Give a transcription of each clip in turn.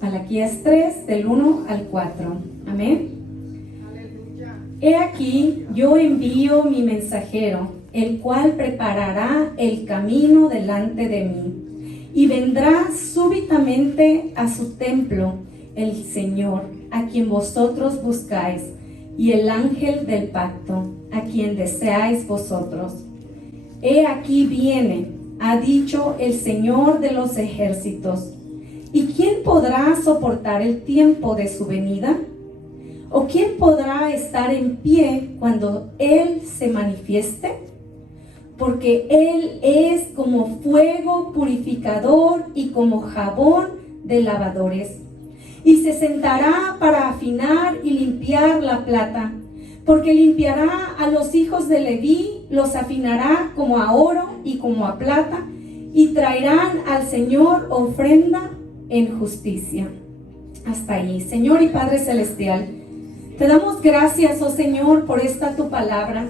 Malaquías 3, del 1 al 4. Amén. He aquí, yo envío mi mensajero, el cual preparará el camino delante de mí. Y vendrá súbitamente a su templo el Señor, a quien vosotros buscáis, y el ángel del pacto, a quien deseáis vosotros. He aquí viene, ha dicho el Señor de los ejércitos. ¿Y quién podrá soportar el tiempo de su venida? ¿O quién podrá estar en pie cuando Él se manifieste? Porque Él es como fuego purificador y como jabón de lavadores. Y se sentará para afinar y limpiar la plata, porque limpiará a los hijos de Leví, los afinará como a oro y como a plata, y traerán al Señor ofrenda en justicia. Hasta ahí. Señor y Padre Celestial, te damos gracias, oh Señor, por esta tu palabra.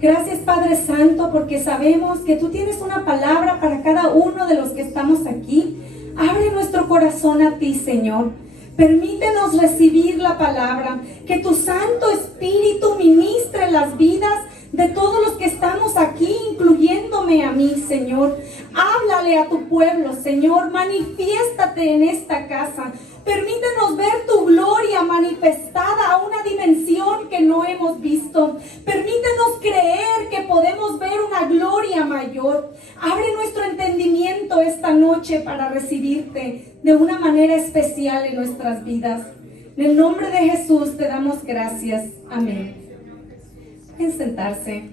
Gracias, Padre Santo, porque sabemos que tú tienes una palabra para cada uno de los que estamos aquí. Abre nuestro corazón a ti, Señor. Permítenos recibir la palabra, que tu Santo Espíritu ministre las vidas de todos los que estamos aquí, incluyéndome a mí, Señor. Háblale a tu pueblo, Señor. Manifiéstate en esta casa. Permítenos ver tu gloria manifestada a una dimensión que no hemos visto. Permítenos creer que podemos ver una gloria mayor. Abre nuestro entendimiento esta noche para recibirte de una manera especial en nuestras vidas. En el nombre de Jesús te damos gracias. Amén. Pueden sentarse.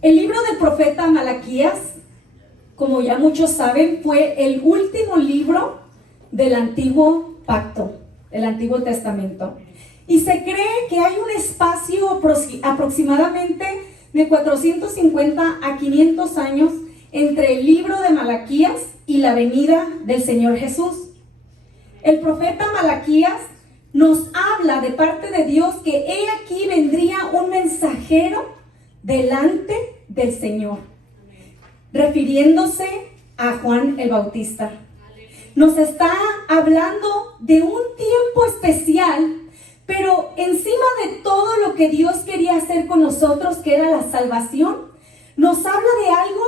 El libro del profeta Malaquías, como ya muchos saben, fue el último libro del Antiguo Pacto, del Antiguo Testamento. Y se cree que hay un espacio aproximadamente de 450 a 500 años entre el libro de Malaquías y la venida del Señor Jesús. El profeta Malaquías nos habla de parte de Dios que he aquí vendría un mensajero delante del Señor, refiriéndose a Juan el Bautista. Nos está hablando de un tiempo especial, pero encima de todo lo que Dios quería hacer con nosotros, que era la salvación, nos habla de algo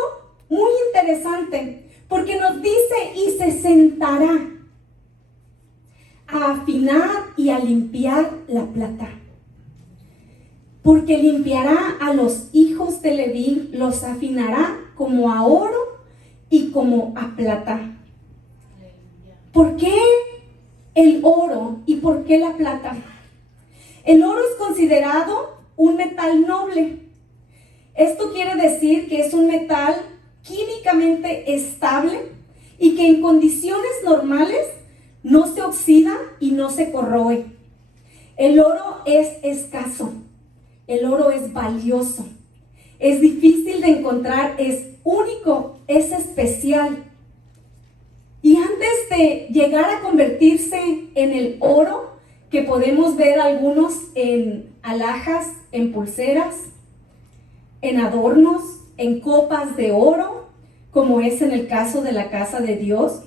muy interesante, porque nos dice, y se sentará a afinar y a limpiar la plata. Porque limpiará a los hijos de Leví, los afinará como a oro y como a plata. ¿Por qué el oro y por qué la plata? El oro es considerado un metal noble. Esto quiere decir que es un metal químicamente estable y que en condiciones normales no se oxida y no se corroe. El oro es escaso. El oro es valioso, es difícil de encontrar, es único, es especial. Y antes de llegar a convertirse en el oro, que podemos ver algunos en alhajas, en pulseras, en adornos, en copas de oro, como es en el caso de la casa de Dios,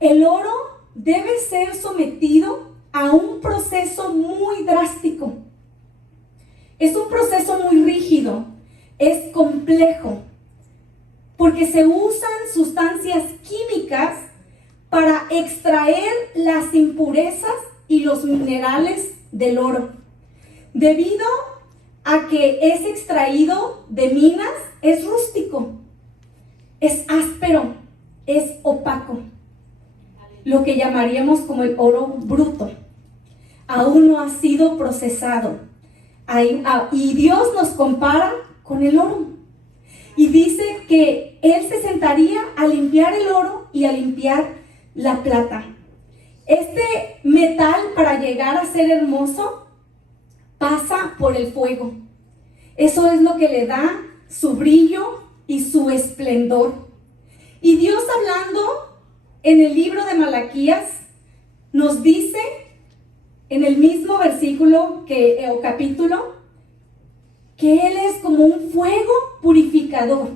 el oro debe ser sometido a un proceso muy drástico. Es un proceso muy rígido, es complejo, porque se usan sustancias químicas para extraer las impurezas y los minerales del oro. Debido a que es extraído de minas, es rústico, es áspero, es opaco, lo que llamaríamos como el oro bruto. Aún no ha sido procesado. Y Dios nos compara con el oro y dice que Él se sentaría a limpiar el oro y a limpiar la plata. Este metal, para llegar a ser hermoso, pasa por el fuego. Eso es lo que le da su brillo y su esplendor. Y Dios, hablando en el libro de Malaquías, nos dice en el mismo versículo o capítulo, que Él es como un fuego purificador.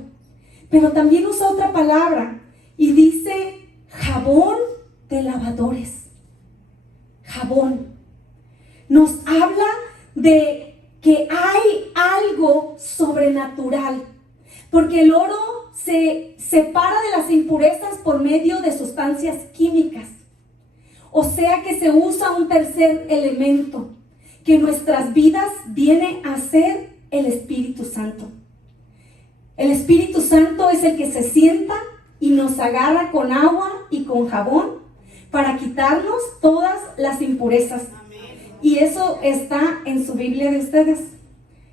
Pero también usa otra palabra y dice jabón de lavadores. Jabón. Nos habla de que hay algo sobrenatural, porque el oro se separa de las impurezas por medio de sustancias químicas. O sea que se usa un tercer elemento, que en nuestras vidas viene a ser el Espíritu Santo. El Espíritu Santo es el que se sienta y nos agarra con agua y con jabón para quitarnos todas las impurezas. Y eso está en su Biblia de ustedes.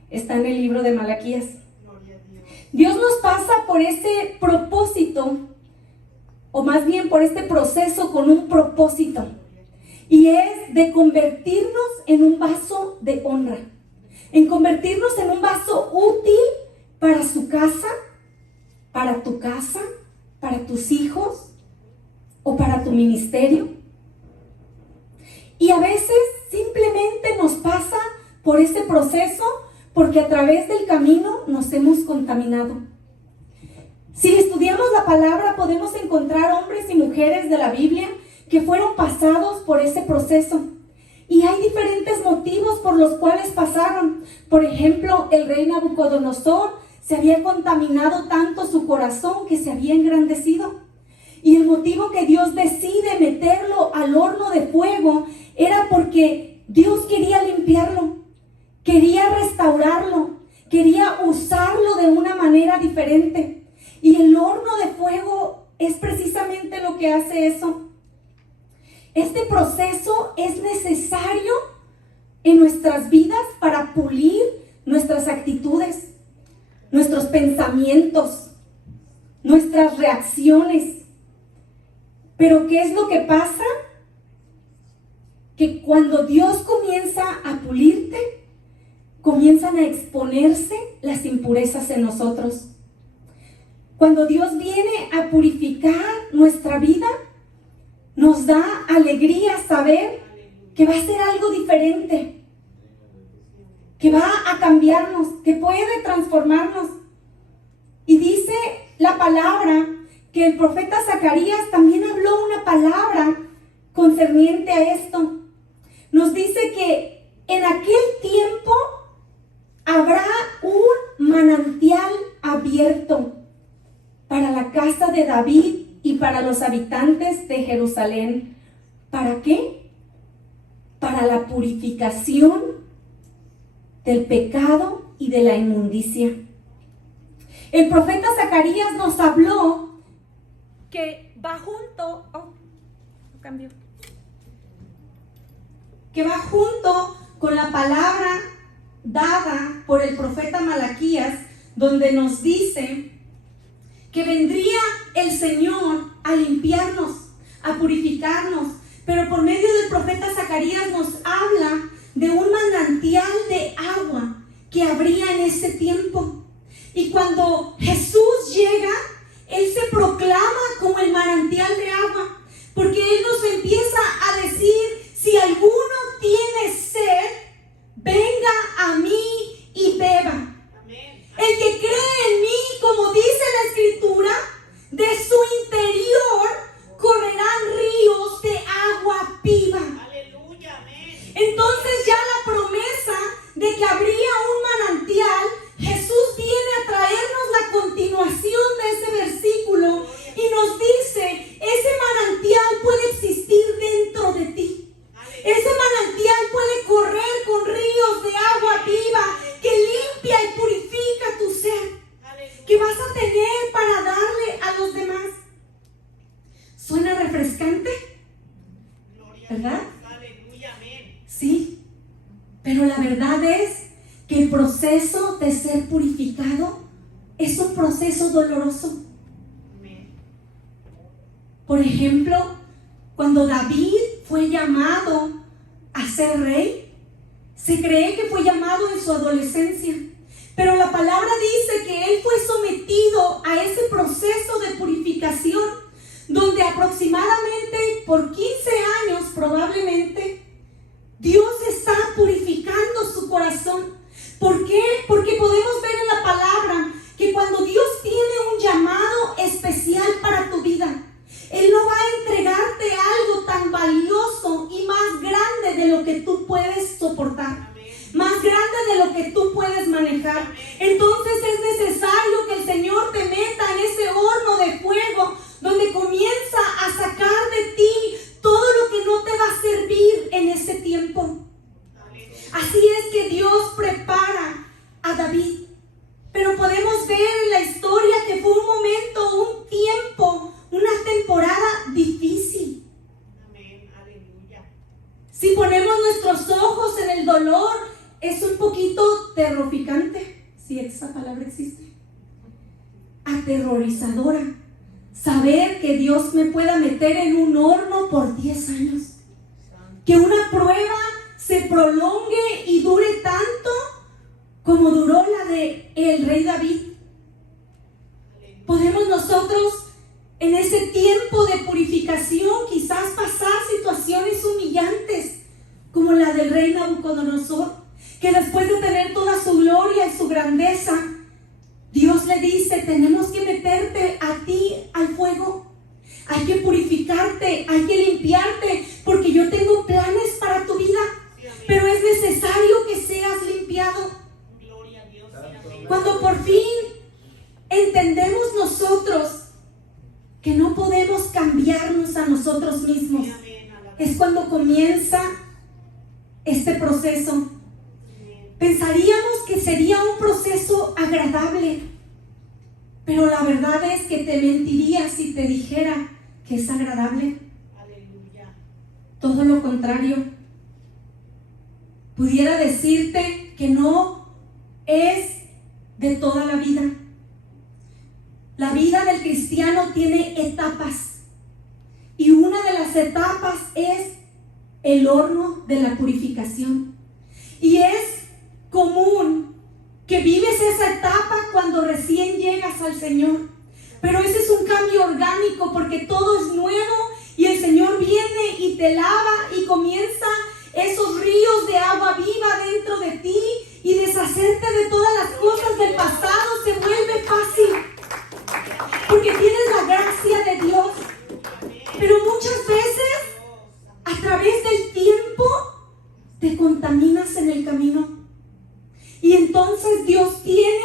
Está en el libro de Malaquías. Dios nos pasa por ese propósito, o más bien por este proceso con un propósito. Y es de convertirnos en un vaso de honra. En convertirnos en un vaso útil para su casa, para tu casa, para tus hijos o para tu ministerio. Y a veces simplemente nos pasa por ese proceso porque a través del camino nos hemos contaminado. Si estudiamos la palabra, podemos encontrar hombres y mujeres de la Biblia que fueron pasados por ese proceso. Y hay diferentes motivos por los cuales pasaron. Por ejemplo, el rey Nabucodonosor se había contaminado tanto su corazón que se había engrandecido. Y el motivo que Dios decide meterlo al horno de fuego era porque Dios quería limpiarlo, quería restaurarlo, quería usarlo de una manera diferente. Y el horno de fuego es precisamente lo que hace eso. Este proceso es necesario en nuestras vidas para pulir nuestras actitudes, nuestros pensamientos, nuestras reacciones. Pero ¿qué es lo que pasa? Que cuando Dios comienza a pulirte, comienzan a exponerse las impurezas en nosotros. Cuando Dios viene a purificar nuestra vida, nos da alegría saber que va a ser algo diferente, que va a cambiarnos, que puede transformarnos. Y dice la palabra que el profeta Zacarías también habló una palabra concerniente a esto. Nos dice que en aquel tiempo habrá un manantial abierto para la casa de David y para los habitantes de Jerusalén. ¿Para qué? Para la purificación del pecado y de la inmundicia. El profeta Zacarías nos habló que va junto, que va junto con la palabra dada por el profeta Malaquías, donde nos dice que vendría el Señor a limpiarnos, a purificarnos, pero por medio del profeta Zacarías nos habla de un manantial de agua que habría en ese tiempo. Y cuando Jesús llega, Él se proclama como el manantial de agua, porque Él nos empieza a decir: si alguno tiene sed, venga a mí y beba. El que cree en mí, como dice la Escritura, de su interior correrán ríos de agua viva. Aleluya, amén. Entonces ya la promesa de que habría un manantial, Jesús viene a traernos la continuación de ese versículo y nos dice: ese manantial puede existir dentro de ti. Ese manantial puede correr con ríos de agua viva que limpia y purifica tu ser, que vas a tener para darle a los demás. ¿Suena refrescante? ¿Verdad? Sí, pero la verdad es que el proceso de ser purificado es un proceso doloroso. Por ejemplo, cuando David fue llamado a ser rey, se cree que fue llamado en su adolescencia, pero la palabra dice que él fue sometido a ese proceso de purificación, donde aproximadamente por 15 años probablemente Dios está purificando su corazón. ¿Por qué? Porque podemos ver en la palabra que cuando Dios tiene un llamado especial para tu vida, Él no va a nuestros ojos en el dolor es un poquito terroficante, si esa palabra existe, aterrorizadora. Saber que Dios me pueda meter en un horno por 10 años, que una prueba se prolongue y dure tanto como duró la de el rey David. Podemos nosotros en ese tiempo de purificación quizás pasar situaciones humillantes como la del rey Nabucodonosor, que después de tener toda su gloria y su grandeza, Dios le dice: tenemos que meterte a ti al fuego, hay que purificarte, hay que limpiarte, porque yo tengo planes para tu vida, pero es necesario que seas limpiado. Cuando por fin entendemos nosotros que no podemos cambiarnos a nosotros mismos, es cuando comienza este proceso. Pensaríamos que sería un proceso agradable, pero la verdad es que te mentiría si te dijera que es agradable. Todo lo contrario. Pudiera decirte que no es de toda la vida. La vida del cristiano tiene etapas, y una de las etapas es el horno de la purificación. Y es común que vives esa etapa cuando recién llegas al Señor, pero ese es un cambio orgánico, porque todo es nuevo y el Señor viene y te lava y comienza esos ríos de agua viva dentro de ti, y deshacerte de todas las cosas del pasado se vuelve fácil, porque tienes la gracia de Dios. Pero muchas veces, a través del tiempo, te contaminas en el camino, y entonces Dios tiene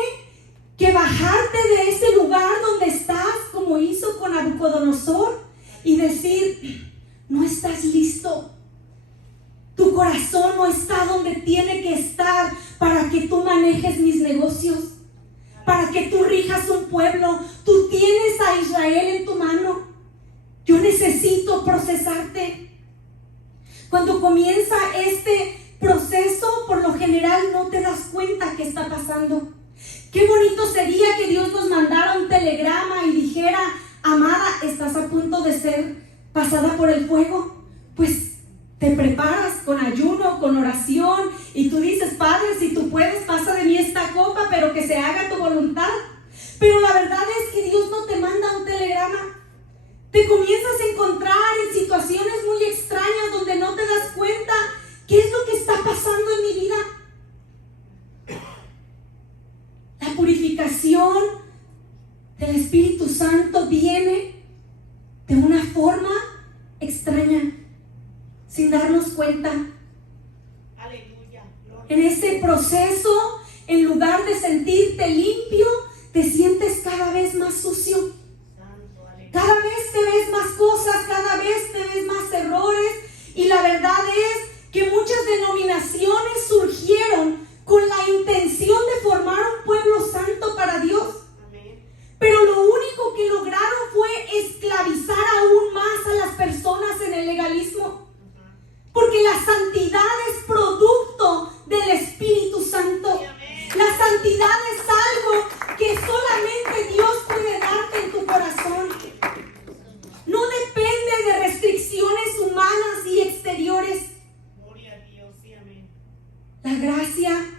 que bajarte de ese lugar donde estás, como hizo con Nabucodonosor, y decir: no estás listo. Tu corazón no está donde tiene que estar para que tú manejes mis negocios, para que tú rijas un pueblo. Tú tienes a Israel en tu mano. Yo necesito procesarte. Cuando comienza este proceso, por lo general no te das cuenta que está pasando. Qué bonito sería que Dios nos mandara un telegrama y dijera: amada, estás a punto de ser pasada por el fuego. Pues te preparas con ayuno, con oración, y tú dices: Padre, si tú puedes, pasa de mí esta copa, pero que se haga tu voluntad. Pero la verdad es que Dios no te manda un telegrama. Te comienzas a encontrar en situaciones muy extrañas donde no te das cuenta qué es lo que está pasando en mi vida. La purificación del Espíritu Santo viene de una forma extraña, sin darnos cuenta. Aleluya. En ese proceso, en lugar de sentirte limpio, te sientes cada vez más sucio. Cada vez te ves más cosas, cada vez te ves más errores, y la verdad es que muchas denominaciones surgieron con la intención de formar un pueblo santo para Dios. Pero lo único que lograron fue esclavizar aún más a las personas en el legalismo. Porque la santidad es producto del Espíritu Santo. La santidad es algo que solamente Dios puede darte en tu corazón. No depende de restricciones humanas y exteriores. Gloria a Dios, sí, amén. La gracia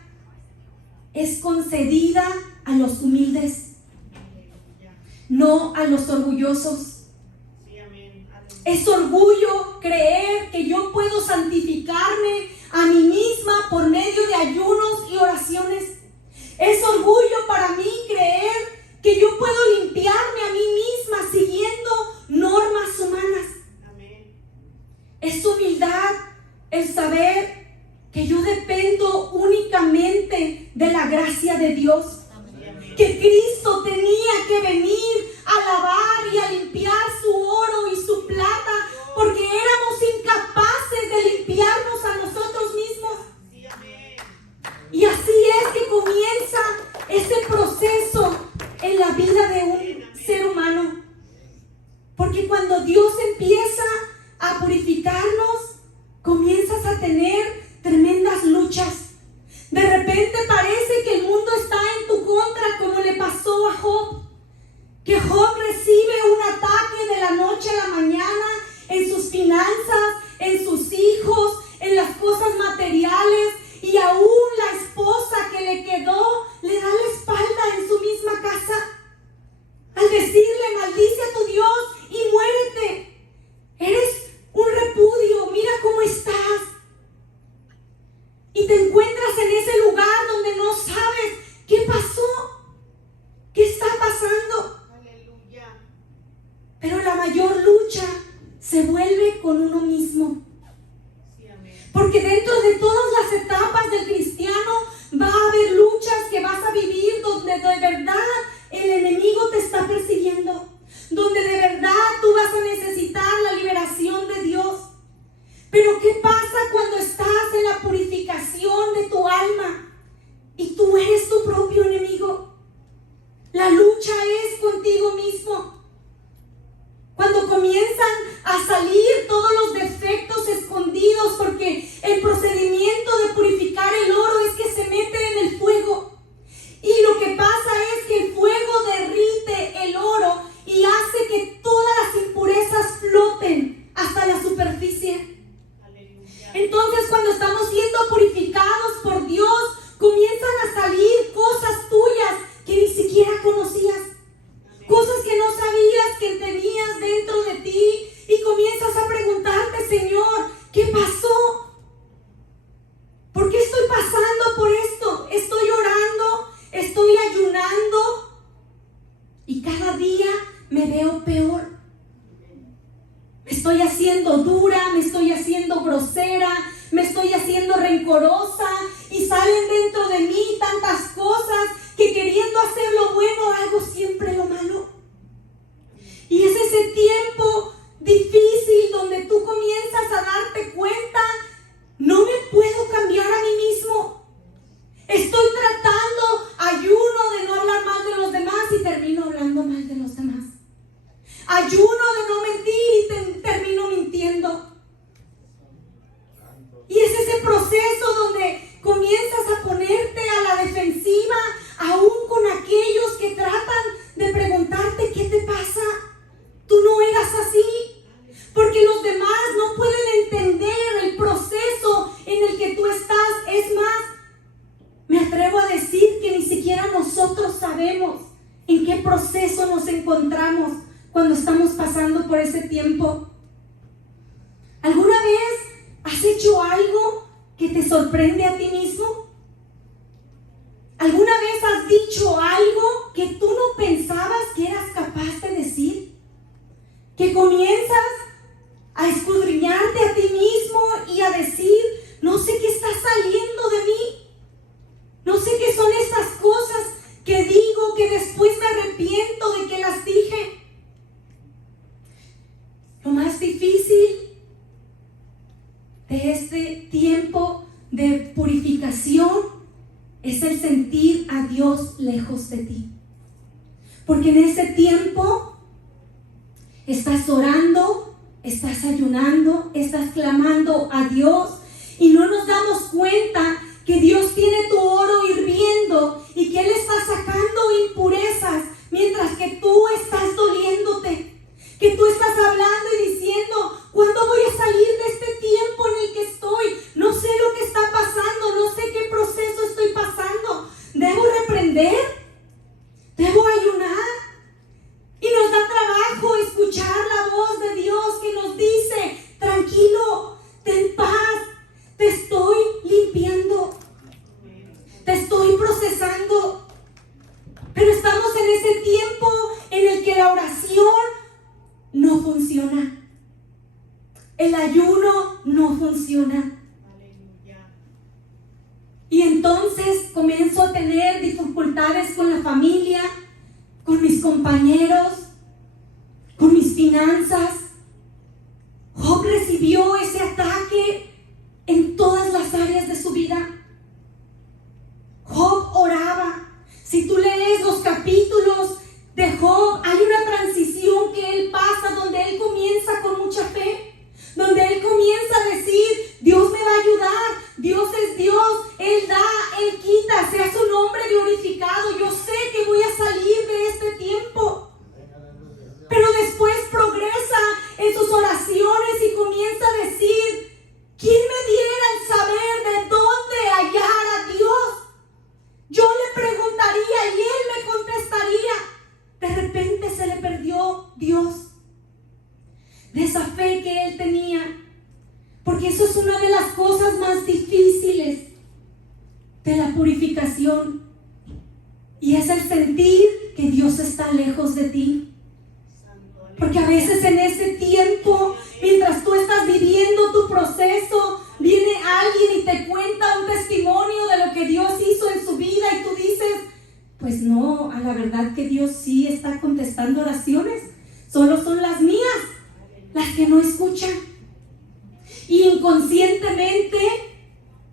es concedida a los humildes, no a los orgullosos. Sí, amén. Aleluya. Es orgullo creer que yo puedo santificarme a mí misma por medio de ayunos y oraciones. Es orgullo para mí creer que yo puedo limpiarme a mí misma siguiendo normas humanas. Amén. Es humildad el saber que yo dependo únicamente de la gracia de Dios. Que Cristo tenía que venir a lavar y a limpiar su oro y su plata, porque éramos incapaces de limpiarnos a nosotros mismos. Sí, amén. Y así es que comienza ese proceso en la vida de un ser humano. Porque cuando Dios empieza a purificarnos, comienzas a tener se vuelve con uno mismo. Sí, amén. Porque dentro de todas las etapas del cristiano va a haber luchas que vas a vivir donde de verdad el enemigo te está persiguiendo, donde de verdad tú vas a necesitar la liberación de Dios. Pero ¿qué pasa cuando estás en la purificación de tu alma y tú eres tu propio enemigo? La lucha es contigo mismo. Cuando comienzan a salir todos los defectos escondidos, porque el procedimiento de purificar el oro es que se mete en el fuego. Y lo que pasa es que el fuego derrite el oro y hace que todas las impurezas floten hasta la superficie. Aleluya. Entonces, cuando estamos siendo purificados por Dios, comienzan a salir cosas tuyas que ni siquiera conocías. Cosas que no sabías que tenías dentro de ti, y comienzas a preguntarte: Señor, ¿qué pasó? ¿Por qué estoy pasando por esto? Estoy orando, estoy ayunando y cada día me veo peor. Me estoy haciendo dura, me estoy haciendo grosera, me estoy haciendo rencorosa, y salen dentro de mí tantas cosas que, queriendo hacer lo bueno, hago siempre lo malo. Y es ese tiempo difícil donde tú comienzas a darte cuenta: no me puedo cambiar a mí mismo. Estoy tratando, ayuno de no hablar mal de los demás y termino hablando mal de los demás. Ayuno de no mentir y termino mintiendo. Y es ese proceso donde comienzas a ponerte a la defensiva, aún con aquellos que tratan de preguntarte: ¿qué te pasa? Tú no eras así. Porque los demás no pueden entender el proceso en el que tú estás. Es más, me atrevo a decir que ni siquiera nosotros sabemos en qué proceso nos encontramos cuando estamos pasando por ese tiempo. ¿Alguna vez has hecho algo que te sorprende a ti mismo? ¿Alguna vez has dicho algo que tú no pensabas que eras capaz de decir? Que comienzas a escudriñarte a ti mismo y a decir: no sé qué está saliendo de mí. No sé qué son estas cosas que digo, que después me arrepiento de que las dije. Lo más difícil de este tiempo de purificación es el sentir a Dios lejos de ti. Porque en ese tiempo estás orando, estás ayunando, estás clamando a Dios, y no nos damos cuenta que Dios tiene tu oro hirviendo y que Él está sacando impurezas mientras que tú estás doliéndote, que tú estás hablando y diciendo: ¿cuándo voy a salir de este tiempo en el que estoy? No sé lo que está pasando, no sé qué proceso estoy pasando. ¿Debo reprender? ¿Debo ayunar? Y nos da trabajo escuchar la voz de Dios que nos dice: tranquilo, ten paz, te estoy limpiando, te estoy procesando. Pero estamos en ese tiempo en el que la oración no funciona, el ayuno no funciona. Y entonces comienzo a tener dificultades con la familia, con mis compañeros, con mis finanzas. Job recibió ese ataque en todas las áreas de su vida. Job oraba. Si tú lees los capítulos de Job, hay una transición que él pasa donde él comienza con mucha fe, donde él comienza a decir: Dios me va a ayudar, Dios es Dios, Él da, Él quita, sea su nombre glorificado, yo sé que voy a salir de este tiempo. Pero después progresa en sus oraciones y comienza a decir: ¿quién me diera el saber de dónde hallar a Dios? Yo le preguntaría y Él me contestaría. De repente se le perdió Dios, de esa fe que él tenía. Porque eso es una de las cosas más difíciles de la purificación, y es el sentir que Dios está lejos de ti. Porque a veces en ese tiempo, escucha. Y inconscientemente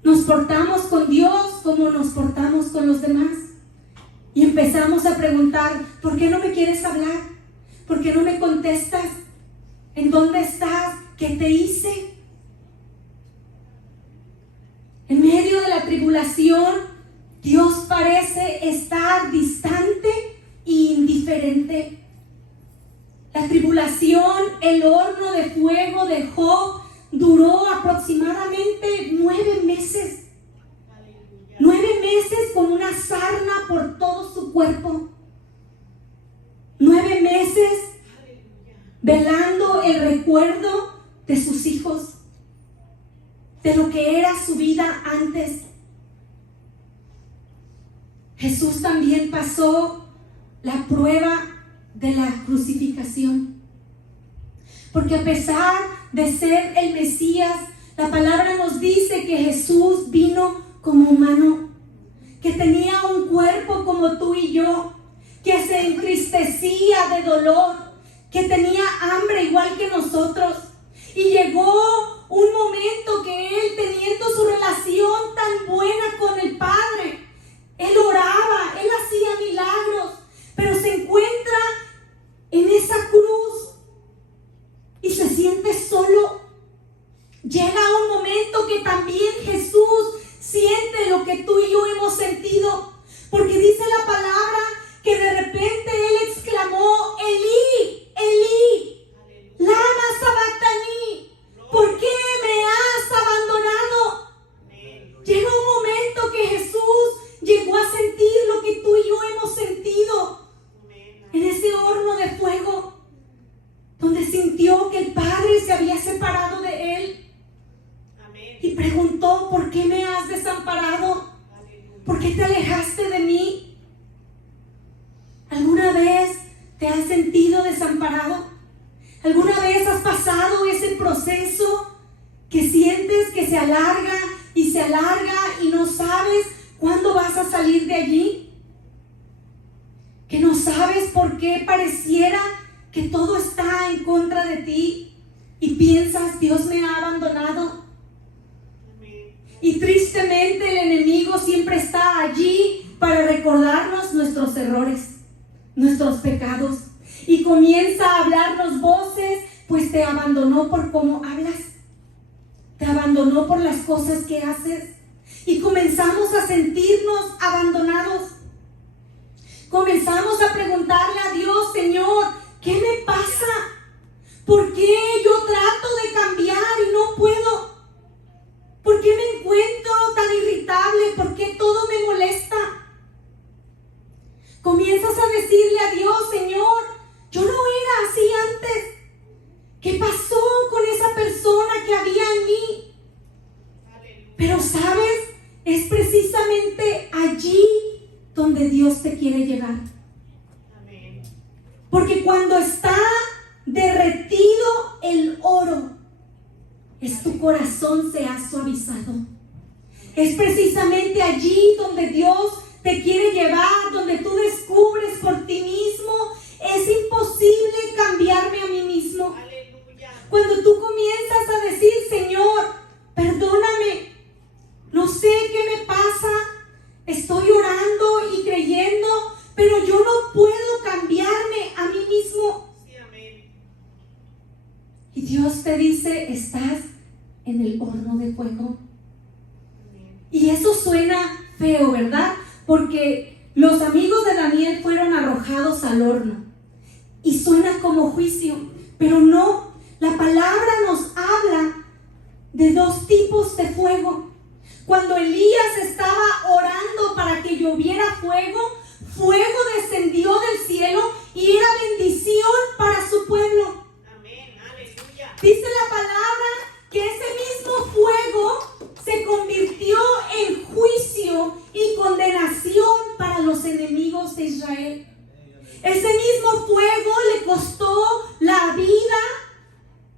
nos portamos con Dios como nos portamos con los demás. Y empezamos a preguntar, ¿por qué no me quieres hablar? ¿Por qué no me contestas? ¿En dónde estás? ¿Qué te hice? En medio de la tribulación, Dios parece estar distante e indiferente. La tribulación, el horno de fuego de Job, duró aproximadamente 9 meses. 9 meses con una sarna por todo su cuerpo. 9 meses velando el recuerdo de sus hijos, de lo que era su vida antes. Jesús también pasó la prueba de la crucificación, porque a pesar de ser el Mesías, la palabra nos dice que Jesús vino como humano, que tenía un cuerpo como tú y yo, que se entristecía de dolor, que tenía hambre igual que nosotros. Y llegó un momento que él, teniendo su relación tan buena con el Padre, él oraba, él hacía milagros, pero se encuentra en esa cruz y se siente solo. Llega un momento que también Jesús siente lo que tú y yo hemos sentido, porque dice la palabra que de repente él exclamó: Elí, Elí, lama sabactani, ¿por qué me has abandonado? Llega un momento que Jesús llegó a sentir lo que tú y yo hemos sentido en ese horno de fuego, donde sintió que el Padre se había separado de él. Y preguntó: ¿por qué me has desamparado? ¿Por qué te alejaste de mí? ¿Alguna vez te has sentido desamparado? ¿Alguna vez has pasado ese proceso que sientes que se alarga y se alarga y no sabes cuándo vas a salir de allí? Que no sabes por qué pareciera que todo está en contra de ti y piensas: Dios me ha abandonado. Y tristemente el enemigo siempre está allí para recordarnos nuestros errores, nuestros pecados, y comienza a hablarnos voces, pues te abandonó por cómo hablas, te abandonó por las cosas que haces, y comenzamos a sentirnos abandonados. Comenzamos a preguntarle a Dios: Señor, ¿qué me pasa? ¿Por qué yo trato de cambiar y no puedo? ¿Por qué me encuentro tan irritable? ¿Por qué todo me molesta? Comienzas a decirle a Dios: Señor, yo no era así antes. ¿Qué pasó con esa persona que había en mí? Pero sabes, es precisamente allí donde Dios te quiere llevar. Porque cuando está derretido el oro, tu corazón se ha suavizado. Es precisamente allí donde Dios te quiere llevar, donde tú descubres por ti mismo: es imposible cambiarme a mí mismo. Cuando tú comienzas a decir: Señor, perdóname, no sé qué me pasa, estoy orando y creyendo, pero yo no puedo cambiarme a mí mismo. Y Dios te dice: estás en el horno de fuego. Y eso suena feo, ¿verdad? Porque los amigos de Daniel fueron arrojados al horno y suena como juicio, pero no. La palabra nos habla de 2 tipos de fuego. Cuando Elías estaba orando para que lloviera fuego, fuego descendió del cielo y era bendición para su pueblo. Dice la palabra que ese mismo fuego se convirtió en juicio y condenación para los enemigos de Israel. Ese mismo fuego le costó la vida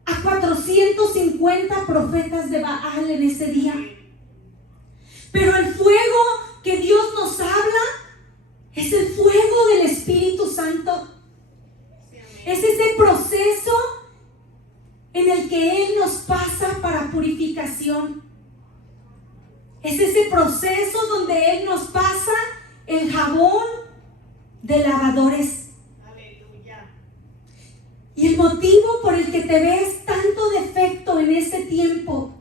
a 450 profetas de Baal en ese día. Pero el fuego que Dios nos habla es el fuego del Espíritu Santo. Es ese proceso en el que Él nos pasa para purificación. Es ese proceso donde Él nos pasa el jabón de lavadores. Aleluya. Y el motivo por el que te ves tanto defecto en este tiempo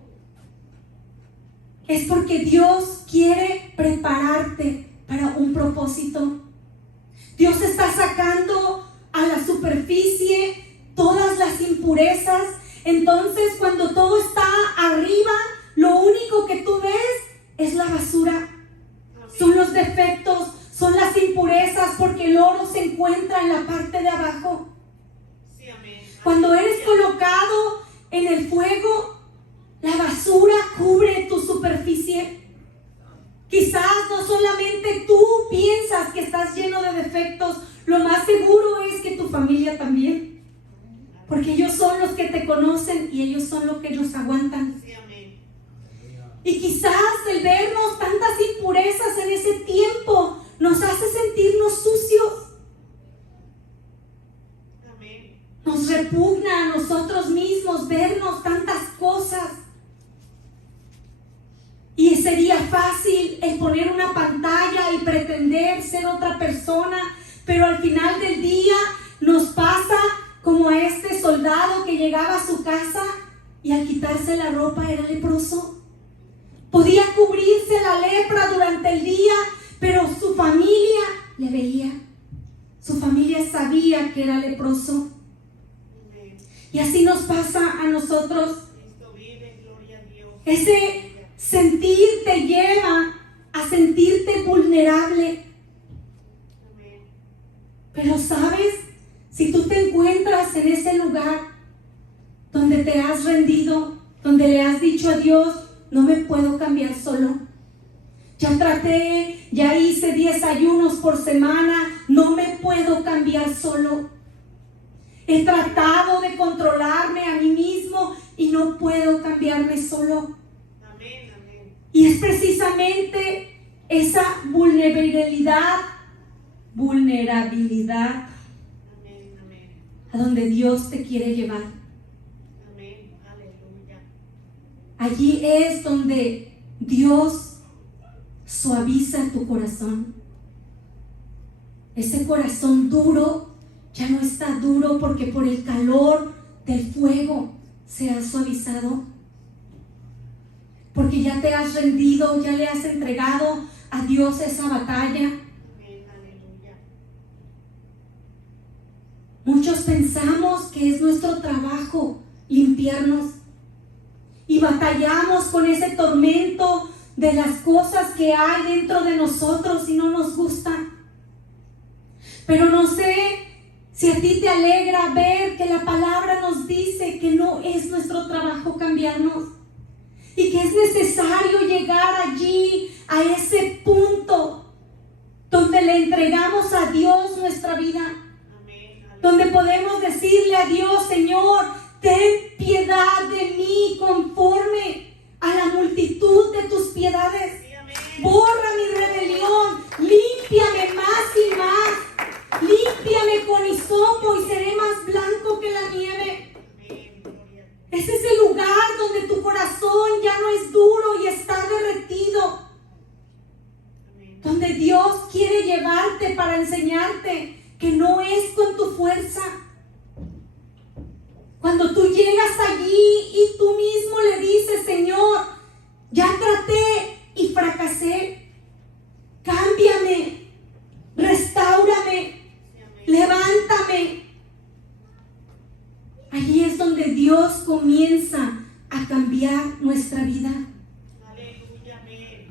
es porque Dios quiere prepararte para un propósito. Dios está sacando a la superficie todas las impurezas. Entonces, cuando todo está arriba, lo único que tú ves es la basura. Amén. Son los defectos, son las impurezas, porque el oro se encuentra en la parte de abajo. Sí, amén. Cuando eres colocado en el fuego, la basura cubre tu superficie. Quizás no solamente tú piensas que estás lleno de defectos, lo más seguro es que tu familia también. Porque ellos son los que te conocen y ellos son los que nos aguantan. Sí, amén. Y quizás el vernos tantas impurezas en ese tiempo nos hace sentirnos sucios. Amén. Nos repugna a nosotros mismos vernos tantas cosas. Y sería fácil el poner una pantalla y pretender ser otra persona, pero al final del día nos pasa como a este soldado que llegaba a su casa y al quitarse la ropa era leproso. Podía cubrirse la lepra durante el día, pero su familia le veía. Su familia sabía que era leproso. Amén. Y así nos pasa a nosotros. Cristo vive, gloria a Dios. Ese sentir te lleva a sentirte vulnerable. Amén. Pero sabes, si tú te encuentras en ese lugar donde te has rendido, donde le has dicho a Dios, no me puedo cambiar solo. Ya traté, ya hice 10 ayunos por semana, no me puedo cambiar solo. He tratado de controlarme a mí mismo y no puedo cambiarme solo. Amén, amén. Y es precisamente esa vulnerabilidad Amén, amén. a donde Dios te quiere llevar. Amén, aleluya. Allí es donde Dios suaviza tu corazón. Ese corazón duro ya no está duro porque por el calor del fuego se ha suavizado. Porque ya te has rendido, ya le has entregado a Dios esa batalla. Amén, aleluya. Muchos pensamos que es nuestro trabajo limpiarnos y batallamos con ese tormento de las cosas que hay dentro de nosotros y no nos gusta. Pero no sé si a ti te alegra ver que la palabra nos dice que no es nuestro trabajo cambiarnos y que es necesario llegar allí, a ese punto donde le entregamos a Dios nuestra vida. Amén, aleluya. Donde podemos decirle a Dios, Señor, ten piedad de mí conforme a la multitud de tus piedades. Sí, amén. Borra mi rebelión, límpiame más y más, límpiame con hisopo y seré más blanco que la nieve. Amén, gloria a Dios. Es ese lugar donde tu corazón ya no es duro y está derretido, Amén. donde Dios quiere llevarte para enseñarte que no es con tu fuerza. Cuando tú llegas allí y tú mismo le dices, Señor, ya traté y fracasé, cámbiame, restáurame, Sí, amén. levántame. Allí es donde Dios comienza a cambiar nuestra vida. Aleluya, amén.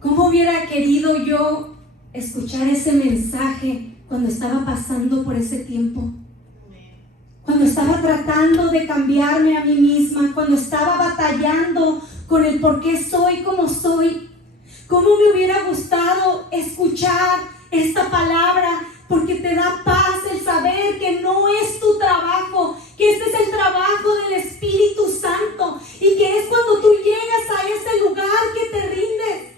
¿Cómo hubiera querido yo escuchar ese mensaje cuando estaba pasando por ese tiempo? Amén. Cuando estaba tratando de cambiarme a mí misma, cuando estaba batallando con el por qué soy como soy. ¿Cómo me hubiera gustado escuchar esta palabra? Porque te da paz el saber que no es tu trabajo, que este es el trabajo del Espíritu Santo y que es cuando tú llegas a ese lugar que te rindes,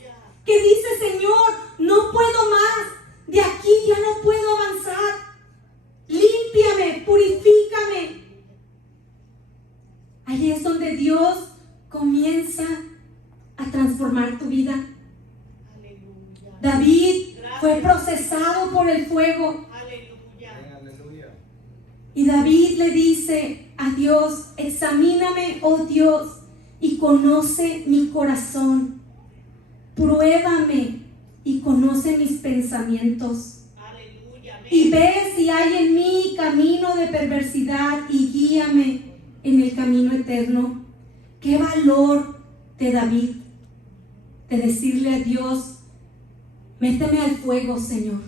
que dices, Señor, no puedo más, de aquí ya no puedo avanzar, límpiame, purifícame. ahí es donde Dios comienza a transformar tu vida. Aleluya. David fue procesado por el fuego. Aleluya. Y David le dice a Dios: examíname, oh Dios, y conoce mi corazón. Pruébame y conoce mis pensamientos. Aleluya. Y ve si hay en mí camino de perversidad y guíame en el camino eterno. Qué valor de David de decirle a Dios: méteme al fuego, Señor.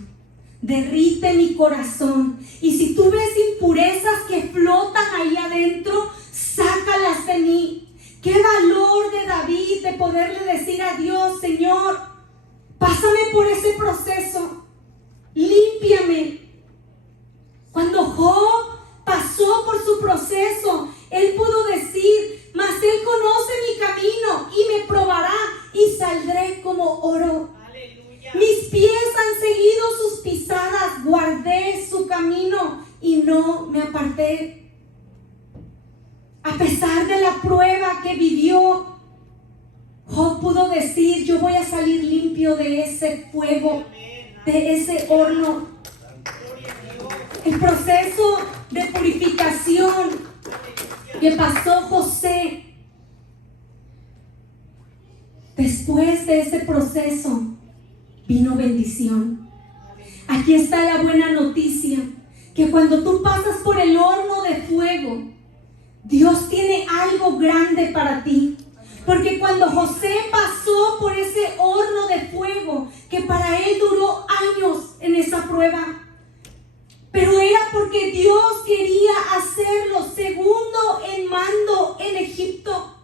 Derrite mi corazón. Y si tú ves impurezas que flotan ahí adentro, sácalas de mí. Qué valor de David de poderle decir a Dios: Señor, pásame por ese proceso. Límpiame. Cuando Job pasó por su proceso, él pudo decir: mas él conoce mi camino y me probará y saldré como oro. Aleluya. Mis pies han seguido sus pisadas, guardé su camino y no me aparté. A pesar de la prueba que vivió, Job pudo decir: yo voy a salir limpio de ese fuego, Amén. de ese horno. Gloria a Dios. El proceso de purificación que pasó José, después de ese proceso vino bendición. Aquí está la buena noticia, que cuando tú pasas por el horno de fuego, Dios tiene algo grande para ti. Porque cuando José pasó por ese horno de fuego, que para él duró años en esa prueba, pero era porque Dios quería hacerlo segundo en mando en Egipto.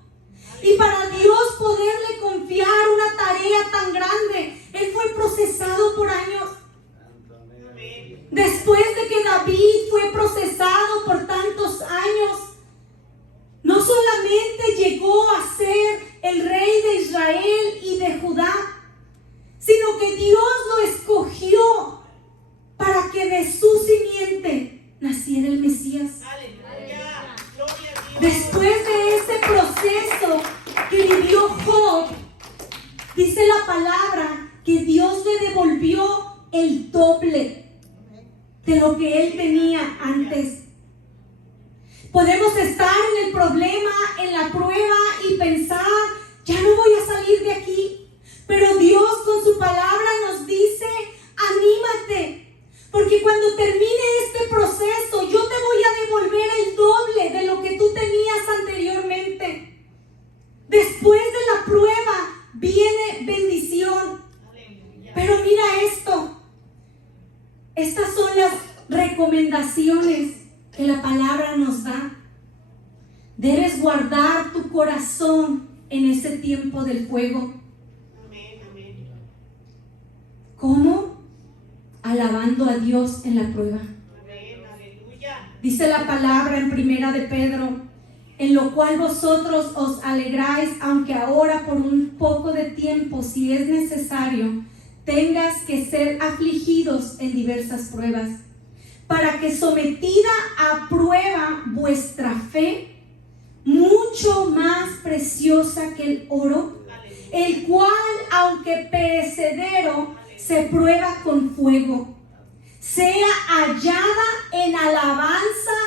Y para Dios poderle confiar una tarea tan grande, él fue procesado por años. Amén. Después de que David fue procesado por tantos años, no solamente llegó a ser el rey de Israel y de Judá, sino que Dios lo escogió para que de su simiente naciera el Mesías. Aleluya. Gloria a Dios. Después de ese proceso que vivió Job, dice la palabra que Dios le devolvió el doble de lo que él tenía antes. Podemos estar en el problema, en la prueba y pensar: ya no voy a salir de aquí. Pero Dios con su palabra nos dice: anímate, porque cuando termine este proceso, yo te voy a devolver el doble de lo que tú tenías anteriormente. Después de la prueba viene bendición. Aleluya. Pero mira esto. Estas son las recomendaciones que la palabra nos da. Debes guardar tu corazón en ese tiempo del fuego. Amén. Amén. ¿Cómo? Alabando a Dios en la prueba. Amén. Aleluya. Dice la palabra en Primera de Pedro: en lo cual vosotros os alegráis, aunque ahora por un poco de tiempo, si es necesario, tengas que ser afligidos en diversas pruebas, para que sometida a prueba vuestra fe, mucho más preciosa que el oro, el cual, aunque perecedero, se prueba con fuego, sea hallada en alabanza,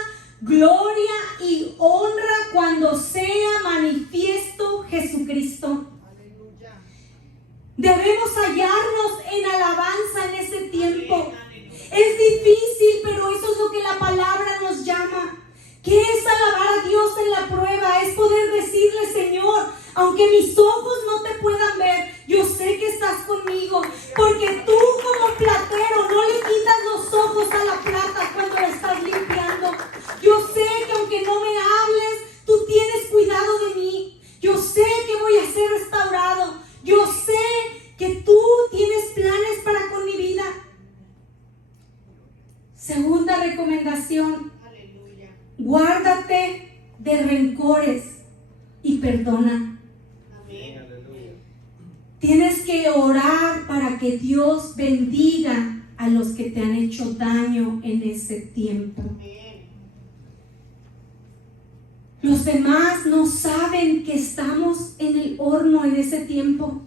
gloria y honra cuando sea manifiesto Jesucristo. Debemos hallarnos en alabanza en ese tiempo. Es difícil, pero eso es lo que la palabra nos llama. ¿Qué es alabar a Dios en la prueba? Es poder decirle: Señor, aunque mis ojos no te puedan ver, yo sé que estás conmigo, porque tú como platero no le quitas los ojos a la plata cuando la estás limpiando. Yo sé que aunque no me hables, tú tienes cuidado de mí. Yo sé que voy a ser restaurado. Yo sé que tú tienes planes para con mi vida. Segunda recomendación: Aleluya. guárdate de rencores y perdona. Amén. Tienes que orar para que Dios bendiga a los que te han hecho daño en ese tiempo. Amén. Los demás no saben que estamos en el horno en ese tiempo.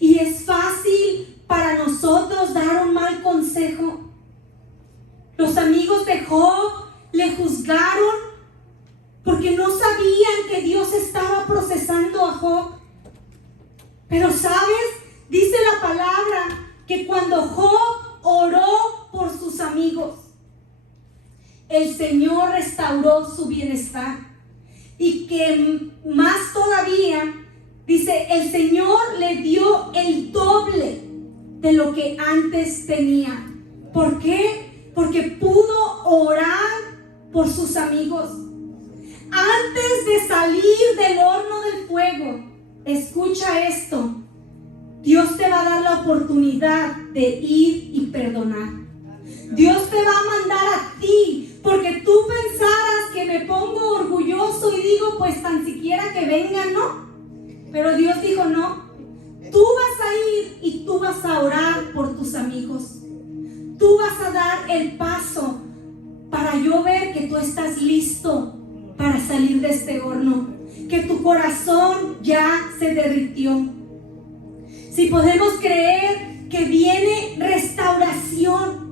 Y es fácil para nosotros dar un mal consejo. Los amigos de Job le juzgaron porque no sabían que Dios estaba procesando a Job. Pero ¿sabes? Dice la palabra que cuando Job oró por sus amigos, el Señor restauró su bienestar. Y que más todavía, dice, el Señor le dio el doble de lo que antes tenía. ¿Por qué? Porque pudo orar por sus amigos. Antes de salir del horno del fuego, escucha esto, Dios te va a dar la oportunidad de ir y perdonar. Dios te va a mandar a ti, porque tú pensaras que me pongo orgulloso y digo, pues tan siquiera que vengan, ¿no? Pero Dios dijo, no, tú vas a ir y tú vas a orar por tus amigos. Tú vas a dar el paso para yo ver que tú estás listo para salir de este horno, que tu corazón ya se derritió. Si podemos creer que viene restauración,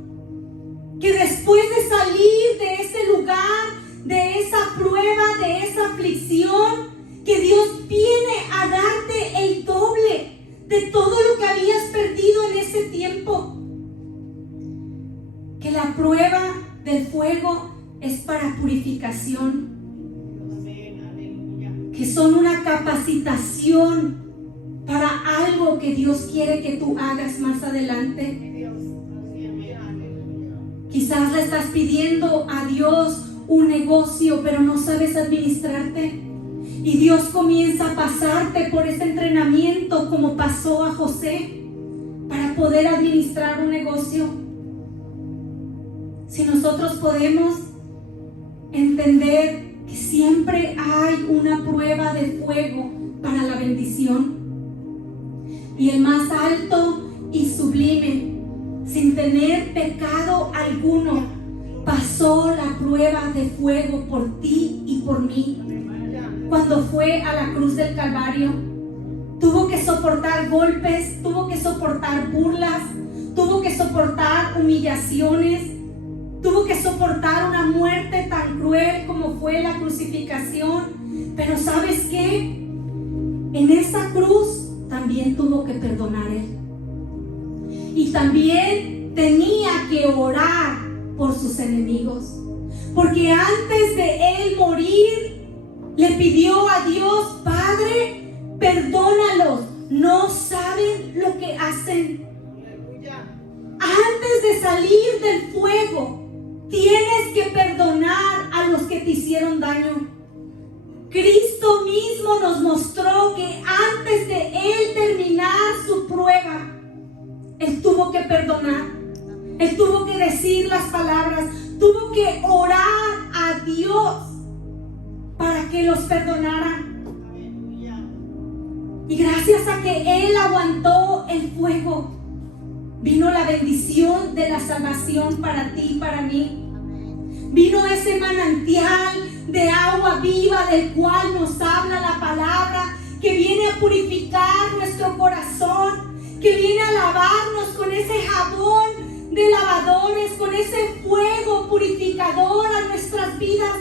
que después de salir de ese lugar, de esa prueba, de esa aflicción, que Dios viene a darte el doble de todo lo que habías perdido en ese tiempo. Que la prueba del fuego es para purificación, que son una capacitación para algo que Dios quiere que tú hagas más adelante. Quizás le estás pidiendo a Dios un negocio, pero no sabes administrarte. Y Dios comienza a pasarte por ese entrenamiento como pasó a José para poder administrar un negocio. Si nosotros podemos entender que siempre hay una prueba de fuego para la bendición. Y el más alto y sublime, sin tener pecado alguno, pasó la prueba de fuego por ti y por mí. Cuando fue a la cruz del Calvario, tuvo que soportar golpes, tuvo que soportar burlas, tuvo que soportar humillaciones, tuvo que soportar una muerte tan cruel como fue la crucificación. Pero ¿sabes qué? En esa cruz también tuvo que perdonar él. Y también tenía que orar por sus enemigos. Porque antes de él morir, le pidió a Dios, Padre, perdónalos, no saben lo que hacen. Antes de salir del fuego, tienes que perdonar a los que te hicieron daño. Cristo mismo nos mostró que antes de él terminar su prueba, él tuvo que perdonar. Él tuvo que decir las palabras, tuvo que orar a Dios para que los perdonara. Y gracias a que él aguantó el fuego, vino la bendición de la salvación para ti y para mí. Vino ese manantial de agua viva del cual nos habla la palabra, que viene a purificar nuestro corazón, que viene a lavarnos con ese jabón de lavadores, con ese fuego purificador a nuestras vidas,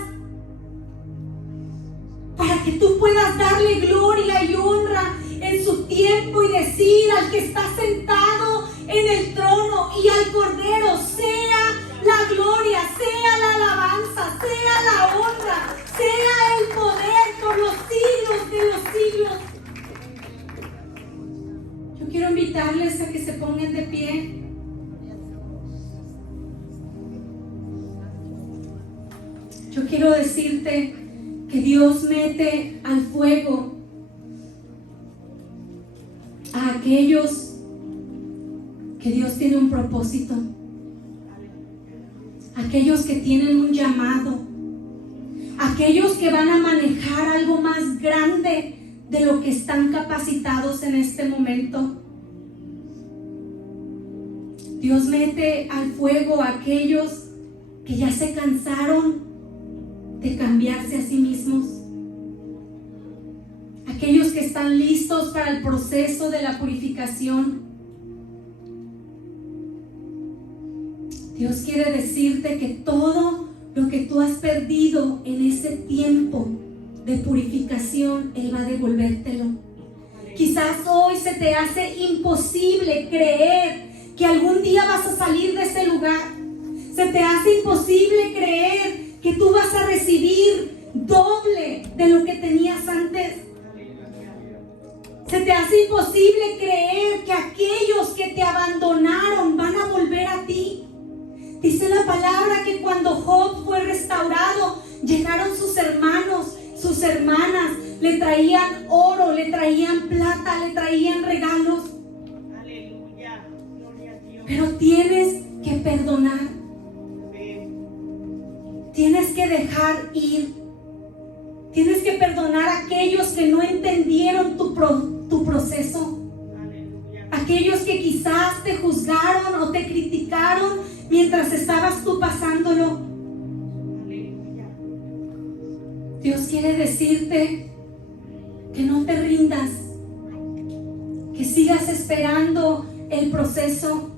para que tú puedas darle gloria y honra en su tiempo y decir al que está sentado en el trono y al Cordero, sea la gloria, sea la alabanza, sea la honra, sea el poder por los siglos de los siglos. Yo quiero invitarles a que se pongan de pie. Yo quiero decirte que Dios mete al fuego a aquellos que Dios tiene un propósito, aquellos que tienen un llamado, aquellos que van a manejar algo más grande de lo que están capacitados en este momento. Dios mete al fuego a aquellos que ya se cansaron de cambiarse a sí mismos, aquellos que están listos para el proceso de la purificación. Dios quiere decirte que todo lo que tú has perdido en ese tiempo de purificación, Él va a devolvértelo. Quizás hoy se te hace imposible creer que algún día vas a salir de ese lugar. Se te hace imposible creer que tú vas a recibir doble de lo que tenías antes. Se te hace imposible creer que aquellos que te abandonaron van a volver a ti. Dice la palabra que cuando Job fue restaurado, llegaron sus hermanos, sus hermanas, le traían oro, le traían plata, le traían regalos. Aleluya. Gloria a Dios. Pero tienes que perdonar. Amén. Tienes que dejar ir. Tienes que perdonar a aquellos que no entendieron tu proceso. Aleluya. Aquellos que quizás te juzgaron o te criticaron mientras estabas tú pasándolo. Aleluya. Dios quiere decirte que no te rindas, que sigas esperando el proceso,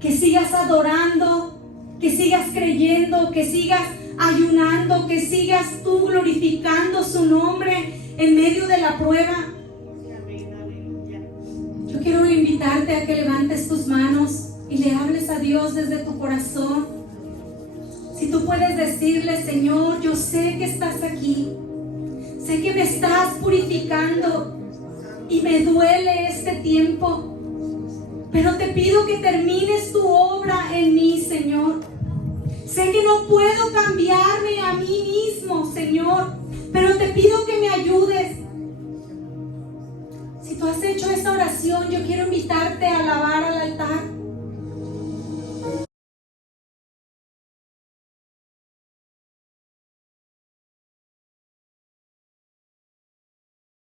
que sigas adorando, que sigas creyendo, que sigas ayunando, que sigas tú glorificando su nombre en medio de la prueba. Amén. Aleluya. Yo quiero invitarte a que levantes tus manos y le hables a Dios desde tu corazón. Si tú puedes decirle: Señor, yo sé que estás aquí, sé que me estás purificando y me duele este tiempo, pero te pido que termines tu obra en mí, Señor. Sé que no puedo cambiarme a mí mismo, Señor, pero te pido que me ayudes. Si tú has hecho esta oración, yo quiero invitarte